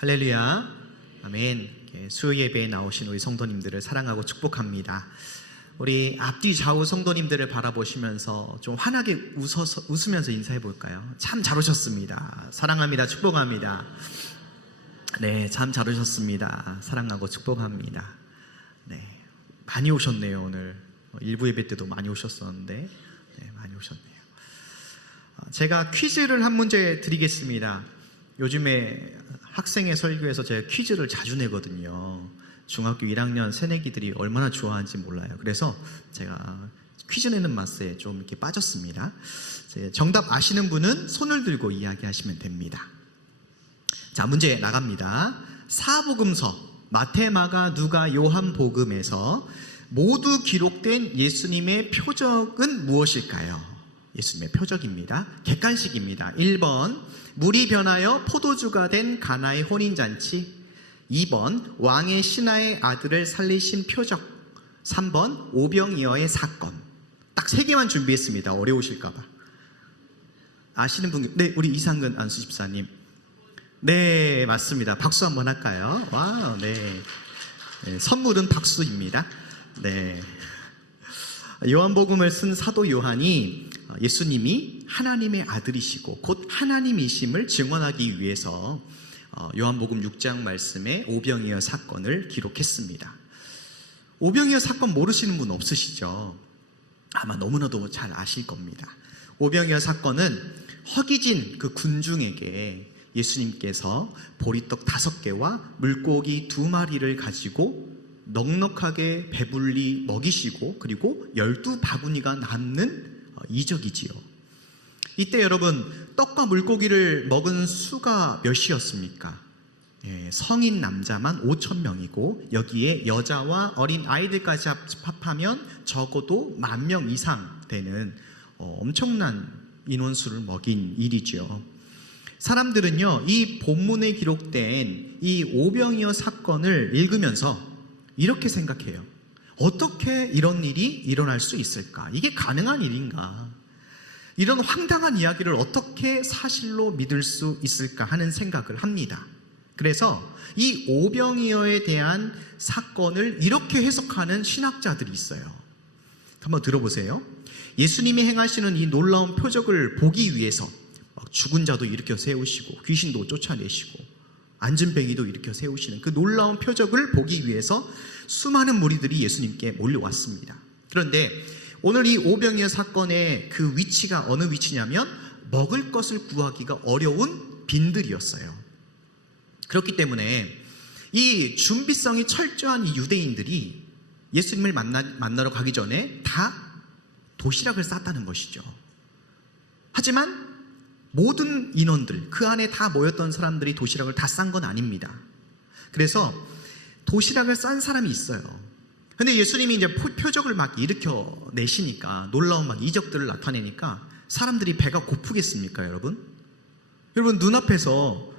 할렐루야, 아멘. 수요 예배에 나오신 우리 성도님들을 사랑하고 축복합니다. 우리 앞뒤 좌우 성도님들을 바라보시면서 좀 환하게 웃으면서 인사해 볼까요? 참 잘 오셨습니다. 사랑합니다. 축복합니다. 네, 참 잘 오셨습니다. 사랑하고 축복합니다. 네, 많이 오셨네요. 오늘 일부 예배 때도 많이 오셨었는데, 네, 많이 오셨네요. 제가 퀴즈를 한 문제 드리겠습니다. 요즘에 학생의 설교에서 제가 퀴즈를 자주 내거든요. 중학교 1학년 새내기들이 얼마나 좋아하는지 몰라요. 그래서 제가 퀴즈 내는 맛에 좀 이렇게 빠졌습니다. 정답 아시는 분은 손을 들고 이야기하시면 됩니다. 자, 문제 나갑니다. 사복음서 마태, 마가, 누가, 요한 복음에서 모두 기록된 예수님의 표적은 무엇일까요? 예수님의 표적입니다. 객관식입니다. 1번 물이 변하여 포도주가 된 가나의 혼인잔치, 2번 왕의 신하의 아들을 살리신 표적, 3번 오병이어의 사건. 딱 3개만 준비했습니다. 어려우실까봐. 아시는 분? 네, 우리 이상근 안수 집사님. 네, 맞습니다. 박수 한번 할까요? 와우, 네. 네, 선물은 박수입니다. 네. 요한복음을 쓴 사도 요한이 예수님이 하나님의 아들이시고 곧 하나님이심을 증언하기 위해서 요한복음 6장 말씀에 오병이어 사건을 기록했습니다. 오병이어 사건 모르시는 분 없으시죠? 아마 너무나도 잘 아실 겁니다. 오병이어 사건은 허기진 그 군중에게 예수님께서 보리떡 5개와 물고기 2마리를 가지고 넉넉하게 배불리 먹이시고 그리고 12바구니가 남는 이적이지요. 이때 여러분, 떡과 물고기를 먹은 수가 몇이었습니까? 성인 남자만 5,000명이고 여기에 여자와 어린 아이들까지 합하면 적어도 10,000명 이상 되는 엄청난 인원수를 먹인 일이죠. 사람들은요, 이 본문에 기록된 이 오병이어 사건을 읽으면서 이렇게 생각해요. 어떻게 이런 일이 일어날 수 있을까? 이게 가능한 일인가? 이런 황당한 이야기를 어떻게 사실로 믿을 수 있을까 하는 생각을 합니다. 그래서 이 오병이어에 대한 사건을 이렇게 해석하는 신학자들이 있어요. 한번 들어보세요. 예수님이 행하시는 이 놀라운 표적을 보기 위해서 죽은 자도 일으켜 세우시고 귀신도 쫓아내시고 안진뱅이도 일으켜 세우시는 그 놀라운 표적을 보기 위해서 수많은 무리들이 예수님께 몰려왔습니다. 그런데 오늘 이 오병이어 사건의 그 위치가 어느 위치냐면 먹을 것을 구하기가 어려운 빈들이었어요. 그렇기 때문에 이 준비성이 철저한 이 유대인들이 예수님을 만나러 가기 전에 다 도시락을 쌌다는 것이죠. 하지만 모든 인원들, 그 안에 다 모였던 사람들이 도시락을 다 싼 건 아닙니다. 그래서 도시락을 싼 사람이 있어요. 근데 예수님이 이제 표적을 막 일으켜 내시니까, 놀라운 막 이적들을 나타내니까 사람들이 배가 고프겠습니까, 여러분? 여러분, 눈앞에서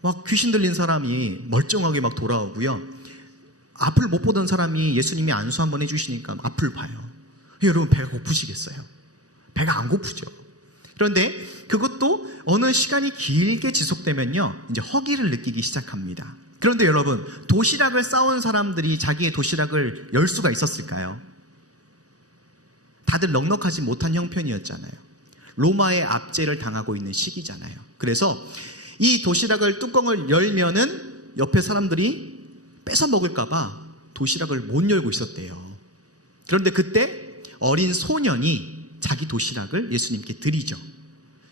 막 귀신 들린 사람이 멀쩡하게 막 돌아오고요. 앞을 못 보던 사람이 예수님이 안수 한번 해주시니까 앞을 봐요. 여러분, 배가 고프시겠어요? 배가 안 고프죠. 그런데 그것도 어느 시간이 길게 지속되면요, 이제 허기를 느끼기 시작합니다. 그런데 여러분, 도시락을 싸온 사람들이 자기의 도시락을 열 수가 있었을까요? 다들 넉넉하지 못한 형편이었잖아요. 로마의 압제를 당하고 있는 시기잖아요. 그래서 이 도시락을 뚜껑을 열면은 옆에 사람들이 뺏어 먹을까봐 도시락을 못 열고 있었대요. 그런데 그때 어린 소년이 자기 도시락을 예수님께 드리죠.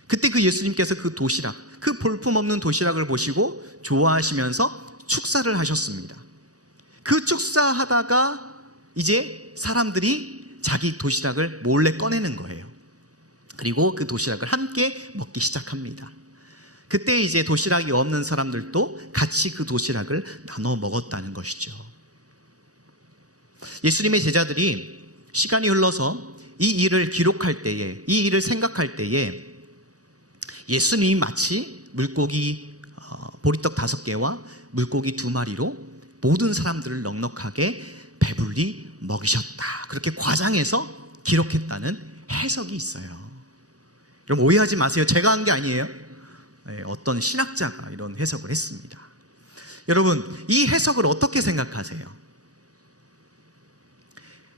그때 그 예수님께서 그 도시락, 그 볼품없는 도시락을 보시고 좋아하시면서 축사를 하셨습니다. 그 축사하다가 이제 사람들이 자기 도시락을 몰래 꺼내는 거예요. 그리고 그 도시락을 함께 먹기 시작합니다. 그때 이제 도시락이 없는 사람들도 같이 그 도시락을 나눠 먹었다는 것이죠. 예수님의 제자들이 시간이 흘러서 이 일을 기록할 때에, 이 일을 생각할 때에 예수님이 마치 물고기 보리떡 5개와 물고기 2마리로 모든 사람들을 넉넉하게 배불리 먹이셨다, 그렇게 과장해서 기록했다는 해석이 있어요. 여러분, 오해하지 마세요. 제가 한 게 아니에요. 어떤 신학자가 이런 해석을 했습니다. 여러분, 이 해석을 어떻게 생각하세요?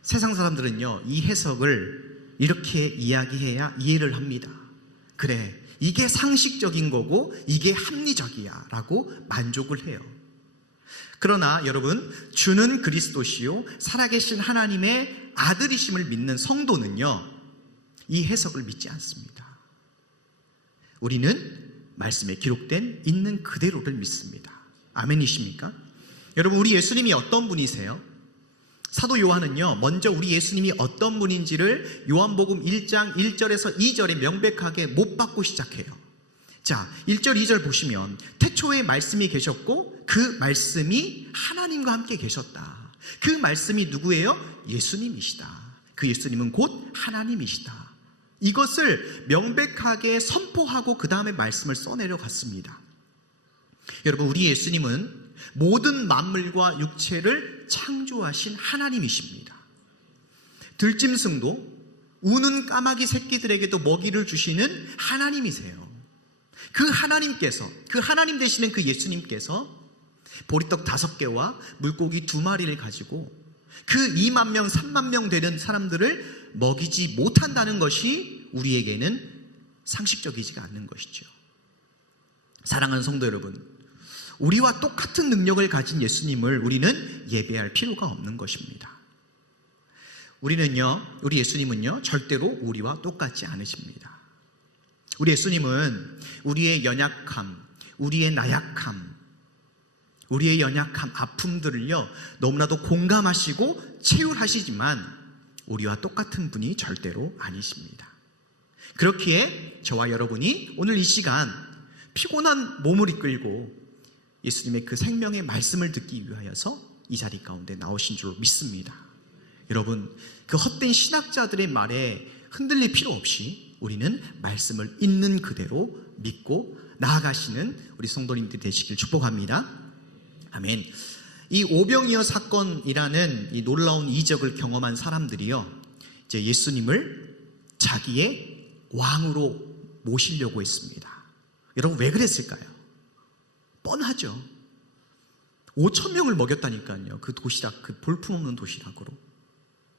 세상 사람들은요, 이 해석을 이렇게 이야기해야 이해를 합니다. 그래, 이게 상식적인 거고 이게 합리적이야 라고 만족을 해요. 그러나 여러분, 주는 그리스도시요 살아계신 하나님의 아들이심을 믿는 성도는요, 이 해석을 믿지 않습니다. 우리는 말씀에 기록된 있는 그대로를 믿습니다. 아멘이십니까? 여러분, 우리 예수님이 어떤 분이세요? 사도 요한은요, 먼저 우리 예수님이 어떤 분인지를 요한복음 1장 1절에서 2절에 명백하게 못 받고 시작해요. 자, 1절 2절 보시면 태초에 말씀이 계셨고 그 말씀이 하나님과 함께 계셨다. 그 말씀이 누구예요? 예수님이시다. 그 예수님은 곧 하나님이시다. 이것을 명백하게 선포하고 그 다음에 말씀을 써내려 갔습니다. 여러분, 우리 예수님은 모든 만물과 육체를 창조하신 하나님이십니다. 들짐승도 우는 까마귀 새끼들에게도 먹이를 주시는 하나님이세요. 그 하나님께서, 그 하나님 되시는 그 예수님께서 보리떡 5개와 물고기 2마리를 가지고 그 2만 명, 3만 명 되는 사람들을 먹이지 못한다는 것이 우리에게는 상식적이지가 않는 것이죠. 사랑하는 성도 여러분, 우리와 똑같은 능력을 가진 예수님을 우리는 예배할 필요가 없는 것입니다. 우리 예수님은요, 절대로 우리와 똑같지 않으십니다. 우리 예수님은 우리의 연약함, 우리의 나약함, 우리의 연약함, 아픔들을요, 너무나도 공감하시고 체휼하시지만 우리와 똑같은 분이 절대로 아니십니다. 그렇기에 저와 여러분이 오늘 이 시간 피곤한 몸을 이끌고 예수님의 그 생명의 말씀을 듣기 위하여서 이 자리 가운데 나오신 줄 믿습니다. 여러분, 그 헛된 신학자들의 말에 흔들릴 필요 없이 우리는 말씀을 있는 그대로 믿고 나아가시는 우리 성도님들이 되시길 축복합니다. 아멘. 이 오병이어 사건이라는 이 놀라운 이적을 경험한 사람들이요, 이제 예수님을 자기의 왕으로 모시려고 했습니다. 여러분, 왜 그랬을까요? 뻔하죠. 5,000명을 먹였다니까요. 그 도시락, 그 볼품없는 도시락으로.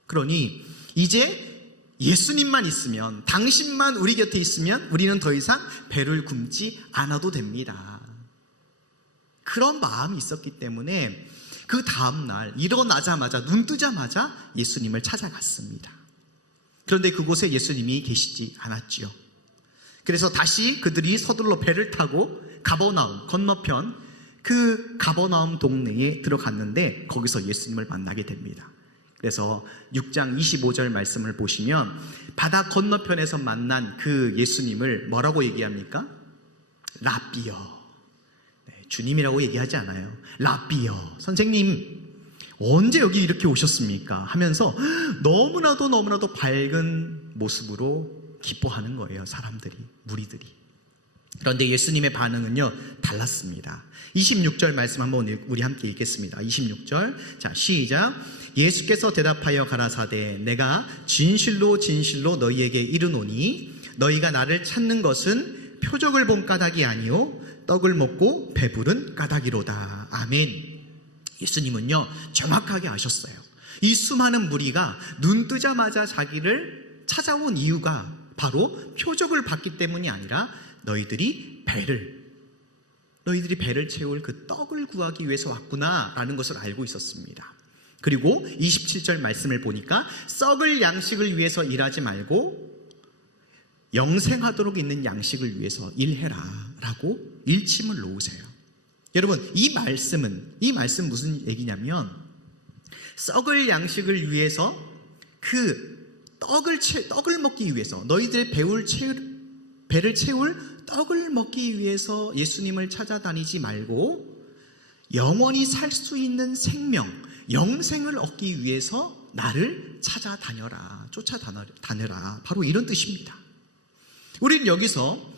그러니 이제 예수님만 있으면, 당신만 우리 곁에 있으면 우리는 더 이상 배를 굶지 않아도 됩니다. 그런 마음이 있었기 때문에 그 다음날 일어나자마자, 눈 뜨자마자 예수님을 찾아갔습니다. 그런데 그곳에 예수님이 계시지 않았지요. 그래서 다시 그들이 서둘러 배를 타고 가버나움, 건너편 그 가버나움 동네에 들어갔는데 거기서 예수님을 만나게 됩니다. 그래서 6장 25절 말씀을 보시면 바다 건너편에서 만난 그 예수님을 뭐라고 얘기합니까? 라비여. 네, 주님이라고 얘기하지 않아요. 라비여, 선생님 언제 여기 이렇게 오셨습니까? 하면서 너무나도 밝은 모습으로 기뻐하는 거예요. 사람들이, 무리들이. 그런데 예수님의 반응은요, 달랐습니다. 26절 말씀 한번 우리 함께 읽겠습니다. 26절, 자, 시작. 예수께서 대답하여 가라사대 내가 진실로 너희에게 이르노니 너희가 나를 찾는 것은 표적을 본 까닭이 아니요 떡을 먹고 배부른 까닭이로다. 아멘. 예수님은요, 정확하게 아셨어요. 이 수많은 무리가 눈 뜨자마자 자기를 찾아온 이유가 바로 표적을 봤기 때문이 아니라 너희들이 배를 채울 그 떡을 구하기 위해서 왔구나라는 것을 알고 있었습니다. 그리고 27절 말씀을 보니까 썩을 양식을 위해서 일하지 말고 영생하도록 있는 양식을 위해서 일해라 라고 일침을 놓으세요. 여러분, 이 말씀 무슨 얘기냐면 썩을 양식을 위해서 그 떡을 먹기 위해서, 너희들의 배를 채울 떡을 먹기 위해서 예수님을 찾아다니지 말고 영원히 살 수 있는 생명, 영생을 얻기 위해서 나를 찾아다녀라, 쫓아다녀라. 바로 이런 뜻입니다. 우리는 여기서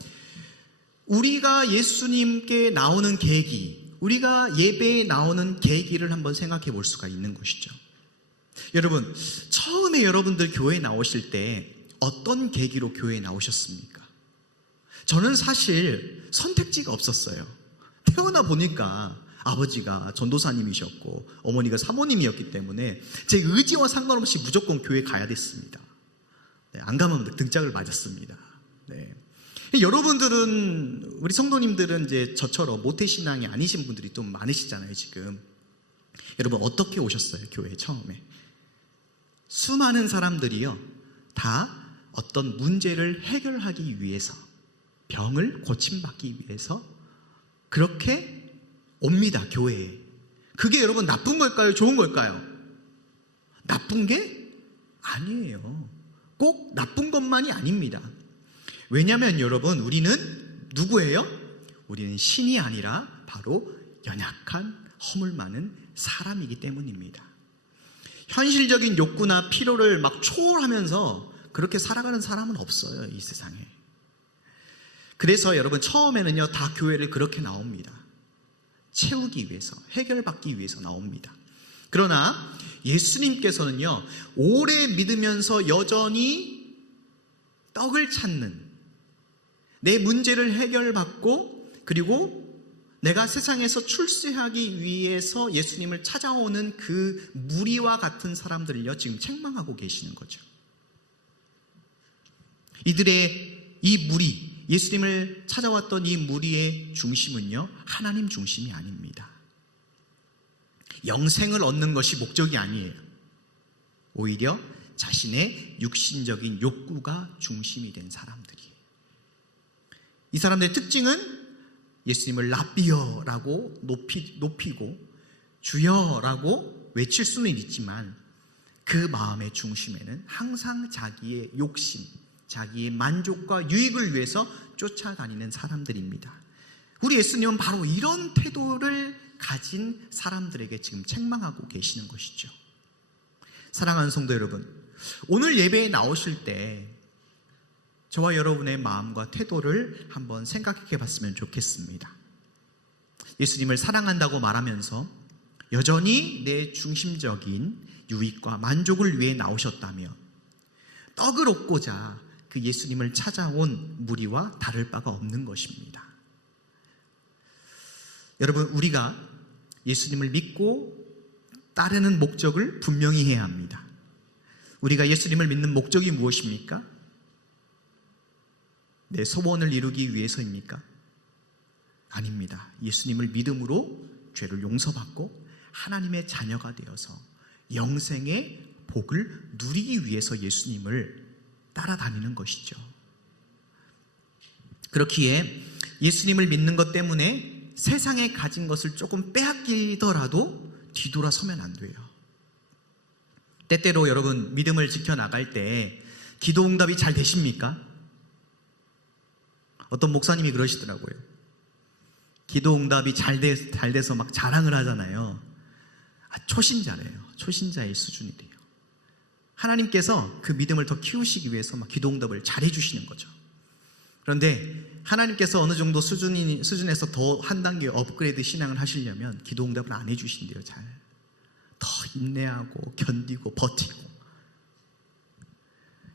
우리가 예수님께 나오는 계기, 우리가 예배에 나오는 계기를 한번 생각해 볼 수가 있는 것이죠. 여러분, 처음에 여러분들 교회에 나오실 때 어떤 계기로 교회에 나오셨습니까? 저는 사실 선택지가 없었어요. 태어나 보니까 아버지가 전도사님이셨고 어머니가 사모님이었기 때문에 제 의지와 상관없이 무조건 교회 가야 됐습니다. 네, 안 가면 등짝을 맞았습니다. 네. 여러분들은, 우리 성도님들은 이제 저처럼 모태신앙이 아니신 분들이 좀 많으시잖아요, 지금. 여러분, 어떻게 오셨어요, 교회에 처음에? 수많은 사람들이요, 다 어떤 문제를 해결하기 위해서, 병을 고침받기 위해서 그렇게 옵니다, 교회에. 그게 여러분 나쁜 걸까요? 좋은 걸까요? 나쁜 게 아니에요. 꼭 나쁜 것만이 아닙니다. 왜냐하면 여러분, 우리는 누구예요? 우리는 신이 아니라 바로 연약한 허물 많은 사람이기 때문입니다. 현실적인 욕구나 필요를 막 초월하면서 그렇게 살아가는 사람은 없어요, 이 세상에. 그래서 여러분, 처음에는요, 다 교회를 그렇게 나옵니다. 채우기 위해서, 해결받기 위해서 나옵니다. 그러나 예수님께서는요, 오래 믿으면서 여전히 떡을 찾는, 내 문제를 해결받고, 그리고 내가 세상에서 출세하기 위해서 예수님을 찾아오는 그 무리와 같은 사람들을요, 지금 책망하고 계시는 거죠. 이들의 이 무리, 예수님을 찾아왔던 이 무리의 중심은요, 하나님 중심이 아닙니다. 영생을 얻는 것이 목적이 아니에요. 오히려 자신의 육신적인 욕구가 중심이 된 사람들이에요. 이 사람들의 특징은 예수님을 라비어라고 높이고 주여라고 외칠 수는 있지만 그 마음의 중심에는 항상 자기의 욕심, 자기의 만족과 유익을 위해서 쫓아다니는 사람들입니다. 우리 예수님은 바로 이런 태도를 가진 사람들에게 지금 책망하고 계시는 것이죠. 사랑하는 성도 여러분, 오늘 예배에 나오실 때 저와 여러분의 마음과 태도를 한번 생각해 봤으면 좋겠습니다. 예수님을 사랑한다고 말하면서 여전히 내 중심적인 유익과 만족을 위해 나오셨다면 떡을 얻고자 그 예수님을 찾아온 무리와 다를 바가 없는 것입니다. 여러분, 우리가 예수님을 믿고 따르는 목적을 분명히 해야 합니다. 우리가 예수님을 믿는 목적이 무엇입니까? 내 소원을 이루기 위해서입니까? 아닙니다. 예수님을 믿음으로 죄를 용서받고 하나님의 자녀가 되어서 영생의 복을 누리기 위해서 예수님을 따라다니는 것이죠. 그렇기에 예수님을 믿는 것 때문에 세상에 가진 것을 조금 빼앗기더라도 뒤돌아서면 안 돼요. 때때로 여러분, 믿음을 지켜나갈 때 기도응답이 잘 되십니까? 어떤 목사님이 그러시더라고요. 기도응답이 잘 돼서 막 자랑을 하잖아요. 초신자래요. 초신자의 수준이래요. 하나님께서 그 믿음을 더 키우시기 위해서 막 기도응답을 잘 해주시는 거죠. 그런데 하나님께서 어느 정도 수준에서 더 한 단계 업그레이드 신앙을 하시려면 기도응답을 안 해주신대요. 잘. 더 인내하고 견디고 버티고.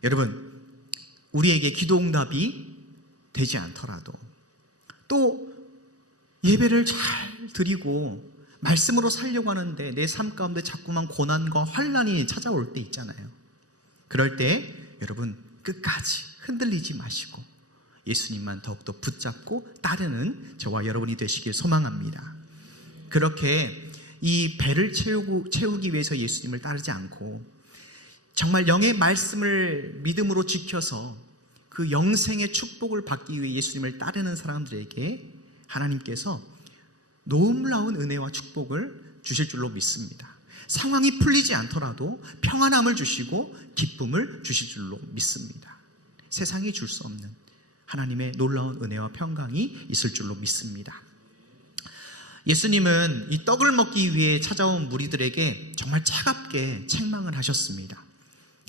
여러분, 우리에게 기도응답이 되지 않더라도 또 예배를 잘 드리고 말씀으로 살려고 하는데 내 삶 가운데 자꾸만 고난과 환난이 찾아올 때 있잖아요. 그럴 때 여러분, 끝까지 흔들리지 마시고 예수님만 더욱더 붙잡고 따르는 저와 여러분이 되시길 소망합니다. 그렇게 이 배를 채우기 위해서 예수님을 따르지 않고 정말 영의 말씀을 믿음으로 지켜서 그 영생의 축복을 받기 위해 예수님을 따르는 사람들에게 하나님께서 놀라운 은혜와 축복을 주실 줄로 믿습니다. 상황이 풀리지 않더라도 평안함을 주시고 기쁨을 주실 줄로 믿습니다. 세상이 줄 수 없는 하나님의 놀라운 은혜와 평강이 있을 줄로 믿습니다. 예수님은 이 떡을 먹기 위해 찾아온 무리들에게 정말 차갑게 책망을 하셨습니다.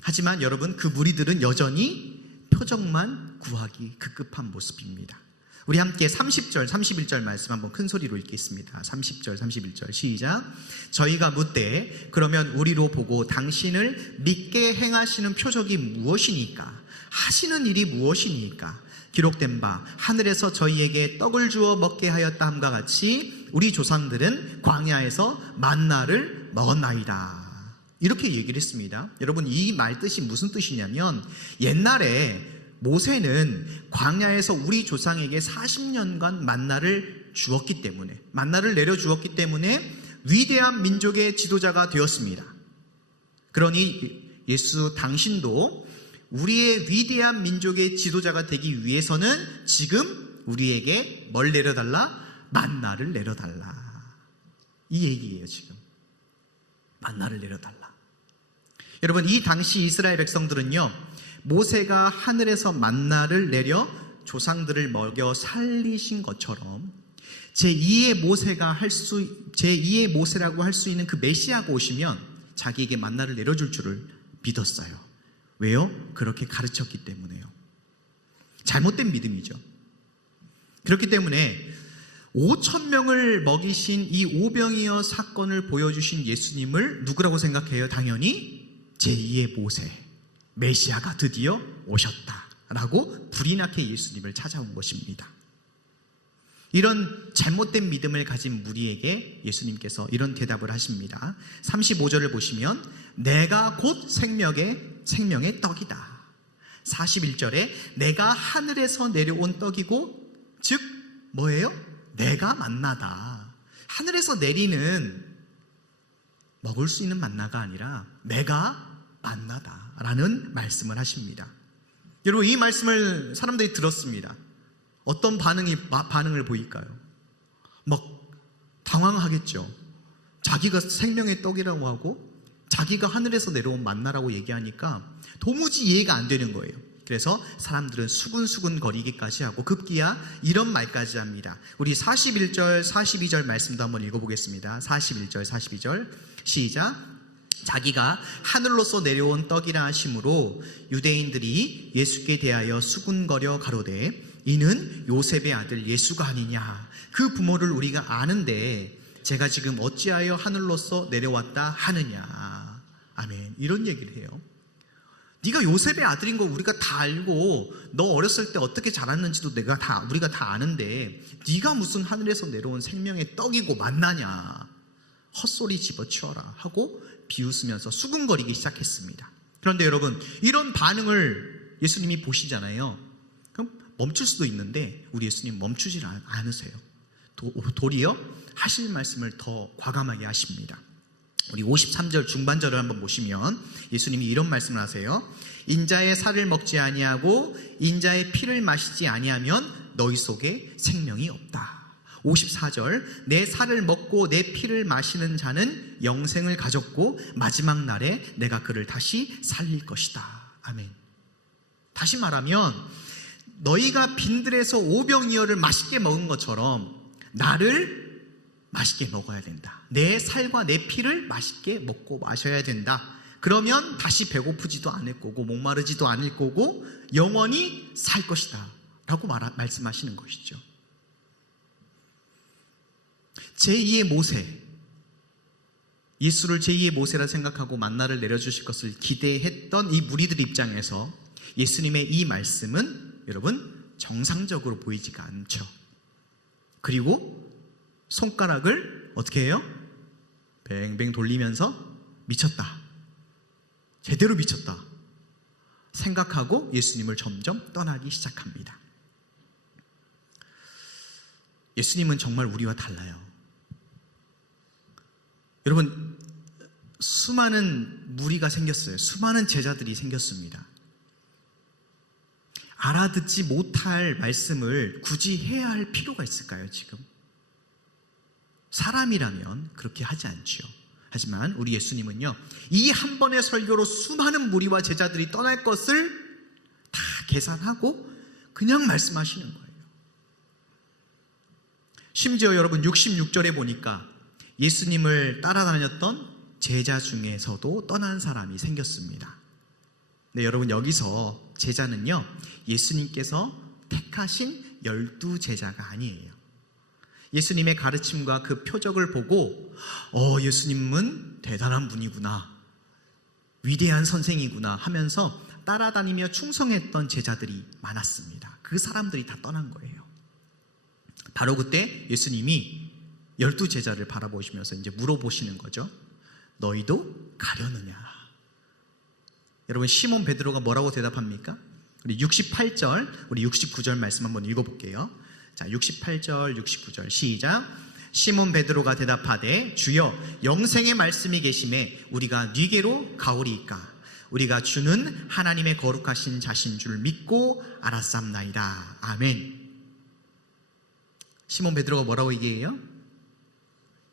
하지만 여러분, 그 무리들은 여전히 표적만 구하기 급급한 모습입니다. 우리 함께 30절, 31절 말씀 한번 큰 소리로 읽겠습니다. 30절, 31절 시작. 저희가 묻되 그러면 우리로 보고 당신을 믿게 행하시는 표적이 무엇이니까? 하시는 일이 무엇이니까? 기록된 바 하늘에서 저희에게 떡을 주어 먹게 하였다 함과 같이 우리 조상들은 광야에서 만나를 먹었나이다. 이렇게 얘기를 했습니다. 여러분, 이 말 뜻이 무슨 뜻이냐면, 옛날에 모세는 광야에서 우리 조상에게 40년간 만나를 주었기 때문에, 만나를 내려주었기 때문에 위대한 민족의 지도자가 되었습니다. 그러니 예수 당신도 우리의 위대한 민족의 지도자가 되기 위해서는 지금 우리에게 뭘 내려달라? 만나를 내려달라. 이 얘기예요. 지금 만나를 내려달라. 여러분, 이 당시 이스라엘 백성들은요, 모세가 하늘에서 만나를 내려 조상들을 먹여 살리신 것처럼 제2의 모세라고 할 수 있는 그 메시아가 오시면 자기에게 만나를 내려줄 줄을 믿었어요. 왜요? 그렇게 가르쳤기 때문에요. 잘못된 믿음이죠. 그렇기 때문에 5,000명을 먹이신 이 오병이어 사건을 보여주신 예수님을 누구라고 생각해요? 당연히 제2의 모세, 메시아가 드디어 오셨다라고 불이 나게 예수님을 찾아온 것입니다. 이런 잘못된 믿음을 가진 무리에게 예수님께서 이런 대답을 하십니다. 35절을 보시면 내가 곧 생명의 떡이다. 41절에 내가 하늘에서 내려온 떡이고, 즉 뭐예요? 내가 만나다. 하늘에서 내리는 먹을 수 있는 만나가 아니라 내가 만나다라는 말씀을 하십니다. 여러분, 이 말씀을 사람들이 들었습니다. 어떤 반응을 보일까요? 막 당황하겠죠. 자기가 생명의 떡이라고 하고 자기가 하늘에서 내려온 만나라고 얘기하니까 도무지 이해가 안 되는 거예요. 그래서 사람들은 수근수근 거리기까지 하고 급기야 이런 말까지 합니다. 우리 41절, 42절 말씀도 한번 읽어보겠습니다. 41절, 42절 시작. 자기가 하늘로서 내려온 떡이라 하심으로 유대인들이 예수께 대하여 수군거려 가로되 이는 요셉의 아들 예수가 아니냐. 그 부모를 우리가 아는데 제가 지금 어찌하여 하늘로서 내려왔다 하느냐. 아멘. 이런 얘기를 해요. 네가 요셉의 아들인 거 우리가 다 알고 너 어렸을 때 어떻게 자랐는지도 우리가 다 아는데 네가 무슨 하늘에서 내려온 생명의 떡이고 만나냐. 헛소리 집어치워라 하고 비웃으면서 수군거리기 시작했습니다. 그런데 여러분, 이런 반응을 예수님이 보시잖아요. 그럼 멈출 수도 있는데 우리 예수님 멈추질 않으세요. 도리어 하실 말씀을 더 과감하게 하십니다. 우리 53절 중반절을 한번 보시면 예수님이 이런 말씀을 하세요. 인자의 살을 먹지 아니하고 인자의 피를 마시지 아니하면 너희 속에 생명이 없다. 54절 내 살을 먹고 내 피를 마시는 자는 영생을 가졌고 마지막 날에 내가 그를 다시 살릴 것이다. 아멘. 다시 말하면 너희가 빈들에서 오병이어를 맛있게 먹은 것처럼 나를 맛있게 먹어야 된다. 내 살과 내 피를 맛있게 먹고 마셔야 된다. 그러면 다시 배고프지도 않을 거고 목마르지도 않을 거고 영원히 살 것이다 라고 말씀하시는 것이죠. 제2의 모세, 예수를 제2의 모세라 생각하고 만나를 내려주실 것을 기대했던 이 무리들 입장에서 예수님의 이 말씀은 여러분 정상적으로 보이지가 않죠. 그리고 손가락을 어떻게 해요? 뱅뱅 돌리면서 미쳤다, 제대로 미쳤다 생각하고 예수님을 점점 떠나기 시작합니다. 예수님은 정말 우리와 달라요. 여러분, 수많은 무리가 생겼어요. 수많은 제자들이 생겼습니다. 알아듣지 못할 말씀을 굳이 해야 할 필요가 있을까요, 지금? 사람이라면 그렇게 하지 않죠. 하지만 우리 예수님은요, 이 한 번의 설교로 수많은 무리와 제자들이 떠날 것을 다 계산하고 그냥 말씀하시는 거예요. 심지어 여러분 66절에 보니까 예수님을 따라다녔던 제자 중에서도 떠난 사람이 생겼습니다. 네, 여러분 여기서 제자는요, 예수님께서 택하신 12제자가 아니에요. 예수님의 가르침과 그 표적을 보고 예수님은 대단한 분이구나, 위대한 선생이구나 하면서 따라다니며 충성했던 제자들이 많았습니다. 그 사람들이 다 떠난 거예요. 바로 그때 예수님이 12제자를 바라보시면서 이제 물어보시는 거죠. 너희도 가려느냐? 여러분, 시몬 베드로가 뭐라고 대답합니까? 우리 68절, 우리 69절 말씀 한번 읽어볼게요. 자, 68절, 69절 시작. 시몬 베드로가 대답하되 주여 영생의 말씀이 계심에 우리가 네게로 가오리이까? 우리가 주는 하나님의 거룩하신 자신 줄 믿고 알았삼나이다. 아멘. 시몬 베드로가 뭐라고 얘기해요?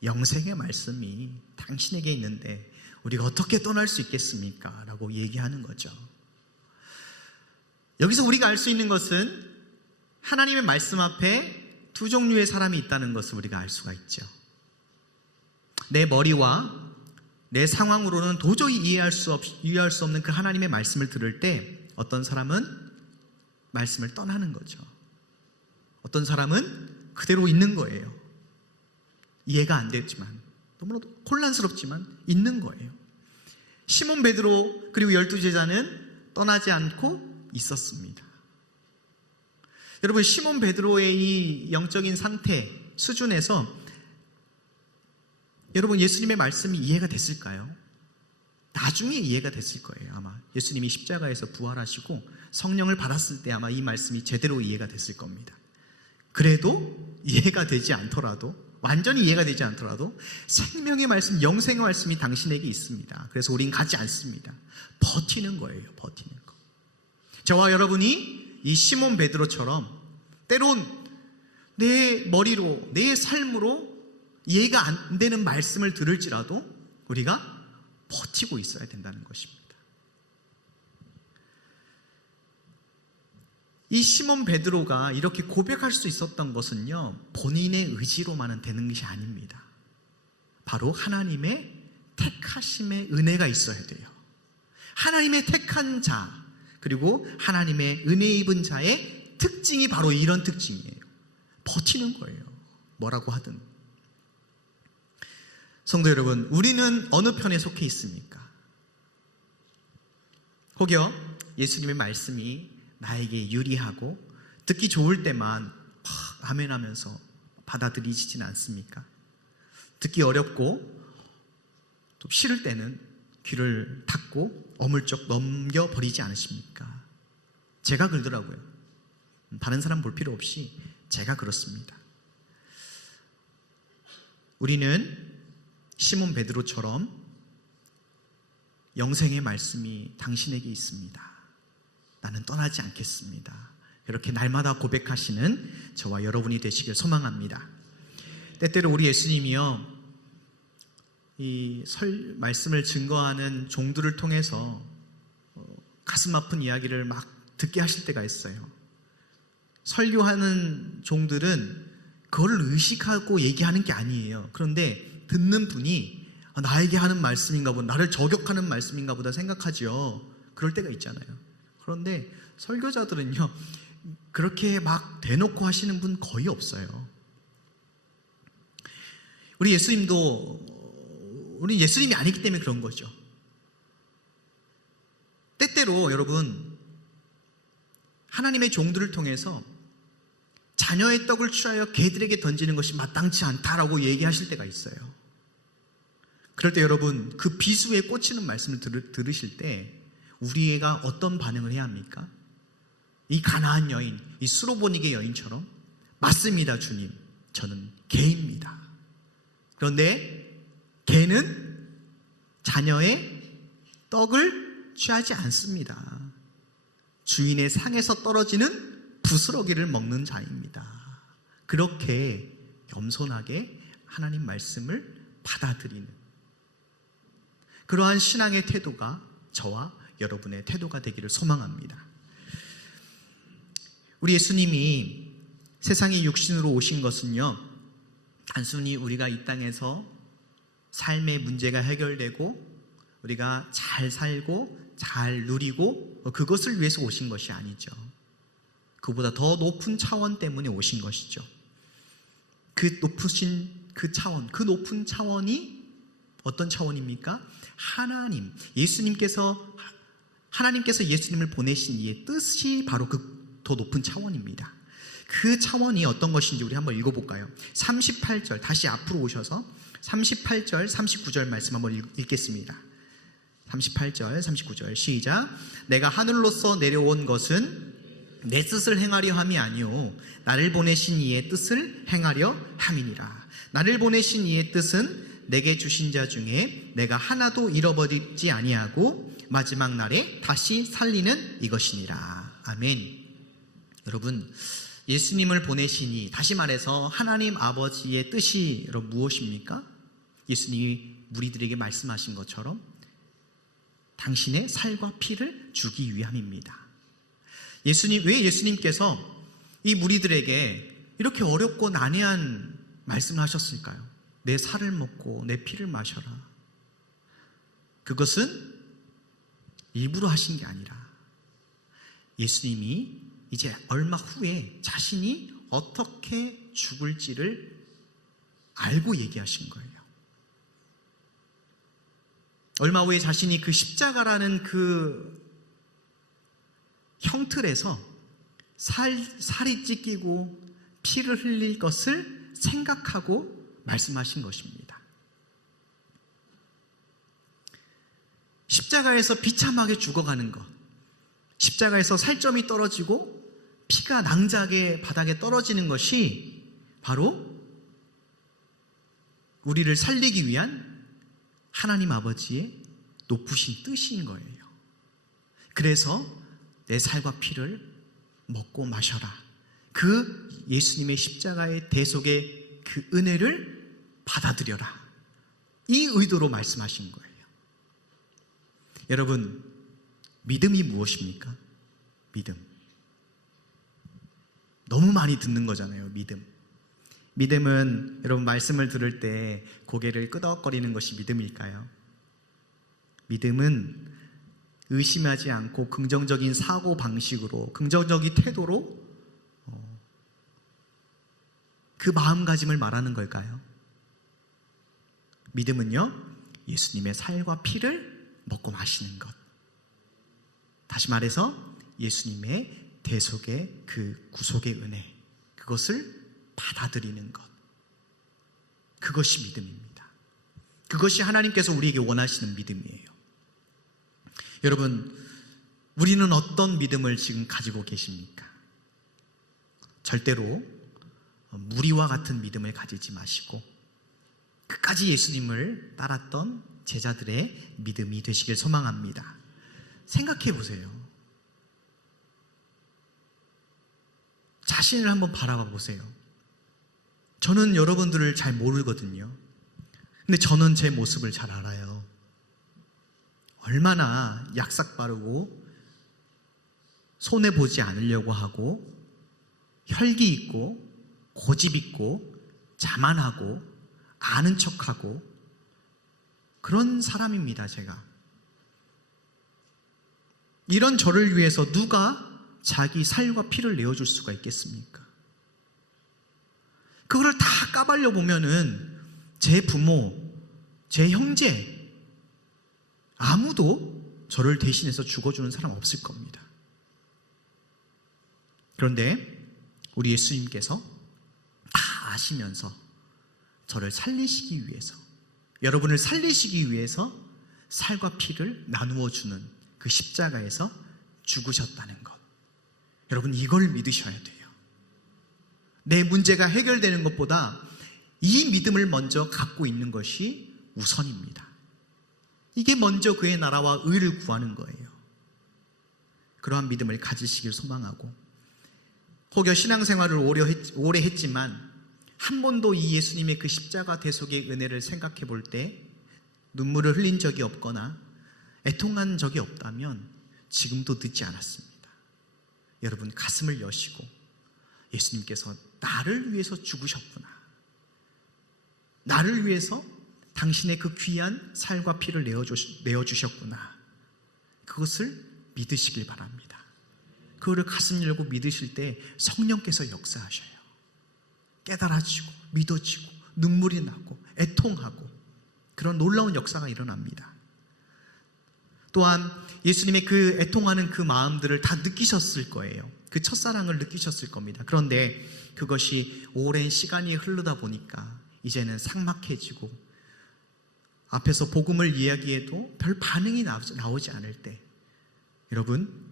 영생의 말씀이 당신에게 있는데 우리가 어떻게 떠날 수 있겠습니까? 라고 얘기하는 거죠. 여기서 우리가 알 수 있는 것은 하나님의 말씀 앞에 두 종류의 사람이 있다는 것을 우리가 알 수가 있죠. 내 머리와 내 상황으로는 도저히 이해할 수 없는 그 하나님의 말씀을 들을 때 어떤 사람은 말씀을 떠나는 거죠. 어떤 사람은 그대로 있는 거예요. 이해가 안 됐지만, 너무나도 혼란스럽지만 있는 거예요. 시몬 베드로 그리고 12제자는 떠나지 않고 있었습니다. 여러분, 시몬 베드로의 이 영적인 상태 수준에서 여러분, 예수님의 말씀이 이해가 됐을까요? 나중에 이해가 됐을 거예요. 아마 예수님이 십자가에서 부활하시고 성령을 받았을 때 아마 이 말씀이 제대로 이해가 됐을 겁니다. 그래도 이해가 되지 않더라도, 완전히 이해가 되지 않더라도 생명의 말씀, 영생의 말씀이 당신에게 있습니다. 그래서 우린 가지 않습니다. 버티는 거예요. 버티는 거. 저와 여러분이 이 시몬 베드로처럼 때론 내 머리로, 내 삶으로 이해가 안 되는 말씀을 들을지라도 우리가 버티고 있어야 된다는 것입니다. 이 시몬 베드로가 이렇게 고백할 수 있었던 것은요, 본인의 의지로만은 되는 것이 아닙니다. 바로 하나님의 택하심의 은혜가 있어야 돼요. 하나님의 택한 자, 그리고 하나님의 은혜 입은 자의 특징이 바로 이런 특징이에요. 버티는 거예요. 뭐라고 하든. 성도 여러분, 우리는 어느 편에 속해 있습니까? 혹여 예수님의 말씀이 나에게 유리하고 듣기 좋을 때만 아멘 하면서 받아들이지진 않습니까? 듣기 어렵고 또 싫을 때는 귀를 닫고 어물쩍 넘겨버리지 않으십니까? 제가 그러더라고요. 다른 사람 볼 필요 없이 제가 그렇습니다. 우리는 시몬 베드로처럼 영생의 말씀이 당신에게 있습니다. 나는 떠나지 않겠습니다. 이렇게 날마다 고백하시는 저와 여러분이 되시길 소망합니다. 때때로 우리 예수님이요, 이 말씀을 증거하는 종들을 통해서 가슴 아픈 이야기를 막 듣게 하실 때가 있어요. 설교하는 종들은 그걸 의식하고 얘기하는 게 아니에요. 그런데 듣는 분이 나에게 하는 말씀인가 보다, 나를 저격하는 말씀인가 보다 생각하죠. 그럴 때가 있잖아요. 그런데 설교자들은요, 그렇게 막 대놓고 하시는 분 거의 없어요. 우리 예수님이 아니기 때문에 그런 거죠. 때때로 여러분, 하나님의 종들을 통해서 자녀의 떡을 취하여 개들에게 던지는 것이 마땅치 않다라고 얘기하실 때가 있어요. 그럴 때 여러분, 그 비수에 꽂히는 말씀을 들으실 때 우리가 어떤 반응을 해야 합니까? 이 가나안 여인, 이 수로보니게 여인처럼 맞습니다, 주님. 저는 개입니다. 그런데 개는 자녀의 떡을 취하지 않습니다. 주인의 상에서 떨어지는 부스러기를 먹는 자입니다. 그렇게 겸손하게 하나님 말씀을 받아들이는 그러한 신앙의 태도가 저와 여러분의 태도가 되기를 소망합니다. 우리 예수님이 세상에 육신으로 오신 것은요, 단순히 우리가 이 땅에서 삶의 문제가 해결되고 우리가 잘 살고 잘 누리고 그것을 위해서 오신 것이 아니죠. 그보다 더 높은 차원 때문에 오신 것이죠. 그 높은 차원이 어떤 차원입니까? 하나님, 예수님께서 하나님께서 예수님을 보내신 이의 뜻이 바로 그 더 높은 차원입니다. 그 차원이 어떤 것인지 우리 한번 읽어볼까요? 38절 다시 앞으로 오셔서 38절 39절 말씀 한번 읽겠습니다. 38절 39절 시작. 내가 하늘로서 내려온 것은 내 뜻을 행하려 함이 아니요 나를 보내신 이의 뜻을 행하려 함이니라. 나를 보내신 이의 뜻은 내게 주신 자 중에 내가 하나도 잃어버리지 아니하고 마지막 날에 다시 살리는 이것이니라. 아멘. 여러분, 예수님을 보내시니, 다시 말해서 하나님 아버지의 뜻이 여러분 무엇입니까? 예수님이 무리들에게 말씀하신 것처럼 당신의 살과 피를 주기 위함입니다. 왜 예수님께서 이 무리들에게 이렇게 어렵고 난해한 말씀을 하셨을까요? 내 살을 먹고 내 피를 마셔라. 그것은 일부러 하신 게 아니라 예수님이 이제 얼마 후에 자신이 어떻게 죽을지를 알고 얘기하신 거예요. 얼마 후에 자신이 그 십자가라는 그 형틀에서 살이 찢기고 피를 흘릴 것을 생각하고 말씀하신 것입니다. 십자가에서 비참하게 죽어가는 것, 십자가에서 살점이 떨어지고 피가 낭자하게 바닥에 떨어지는 것이 바로 우리를 살리기 위한 하나님 아버지의 높으신 뜻인 거예요. 그래서 내 살과 피를 먹고 마셔라. 그 예수님의 십자가의 대속의 그 은혜를 받아들여라. 이 의도로 말씀하신 거예요. 여러분, 믿음이 무엇입니까? 믿음. 너무 많이 듣는 거잖아요. 믿음은 여러분 말씀을 들을 때 고개를 끄덕거리는 것이 믿음일까요? 믿음은 의심하지 않고 긍정적인 사고 방식으로, 긍정적인 태도로 그 마음가짐을 말하는 걸까요? 믿음은요, 예수님의 살과 피를 먹고 마시는 것. 다시 말해서 예수님의 대속의 그 구속의 은혜, 그것을 받아들이는 것. 그것이 믿음입니다. 그것이 하나님께서 우리에게 원하시는 믿음이에요. 여러분, 우리는 어떤 믿음을 지금 가지고 계십니까? 절대로 무리와 같은 믿음을 가지지 마시고 끝까지 예수님을 따랐던 제자들의 믿음이 되시길 소망합니다. 생각해 보세요. 자신을 한번 바라봐 보세요. 저는 여러분들을 잘 모르거든요. 근데 저는 제 모습을 잘 알아요. 얼마나 약삭 빠르고 손해보지 않으려고 하고 혈기 있고 고집 있고 자만하고 아는 척하고 그런 사람입니다. 제가 이런 저를 위해서 누가 자기 살과 피를 내어줄 수가 있겠습니까? 그거를 다 까발려 보면은 제 부모, 제 형제 아무도 저를 대신해서 죽어주는 사람 없을 겁니다. 그런데 우리 예수님께서 다 아시면서 저를 살리시기 위해서, 여러분을 살리시기 위해서 살과 피를 나누어 주는 그 십자가에서 죽으셨다는 것. 여러분, 이걸 믿으셔야 돼요. 내 문제가 해결되는 것보다 이 믿음을 먼저 갖고 있는 것이 우선입니다. 이게 먼저 그의 나라와 의를 구하는 거예요. 그러한 믿음을 가지시길 소망하고, 혹여 신앙생활을 오래 했지만 한 번도 이 예수님의 그 십자가 대속의 은혜를 생각해 볼 때 눈물을 흘린 적이 없거나 애통한 적이 없다면 지금도 늦지 않았습니다. 여러분, 가슴을 여시고 예수님께서 나를 위해서 죽으셨구나, 나를 위해서 당신의 그 귀한 살과 피를 내어주셨구나, 그것을 믿으시길 바랍니다. 그거를 가슴 열고 믿으실 때 성령께서 역사하셔요. 깨달아지고 믿어지고 눈물이 나고 애통하고 그런 놀라운 역사가 일어납니다. 또한 예수님의 그 애통하는 그 마음들을 다 느끼셨을 거예요. 그 첫사랑을 느끼셨을 겁니다. 그런데 그것이 오랜 시간이 흐르다 보니까 이제는 삭막해지고 앞에서 복음을 이야기해도 별 반응이 나오지 않을 때, 여러분,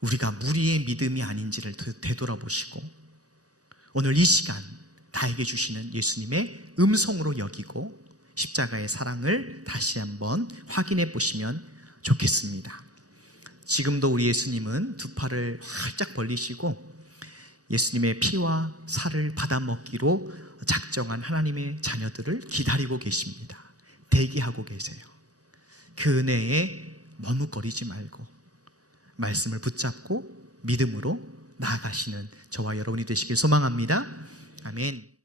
우리가 무리의 믿음이 아닌지를 되돌아보시고 오늘 이 시간 나에게 주시는 예수님의 음성으로 여기고 십자가의 사랑을 다시 한번 확인해 보시면 좋겠습니다. 지금도 우리 예수님은 두 팔을 활짝 벌리시고 예수님의 피와 살을 받아먹기로 작정한 하나님의 자녀들을 기다리고 계십니다. 대기하고 계세요. 그 은혜에 머뭇거리지 말고 말씀을 붙잡고 믿음으로 나아가시는 저와 여러분이 되시길 소망합니다. 아멘.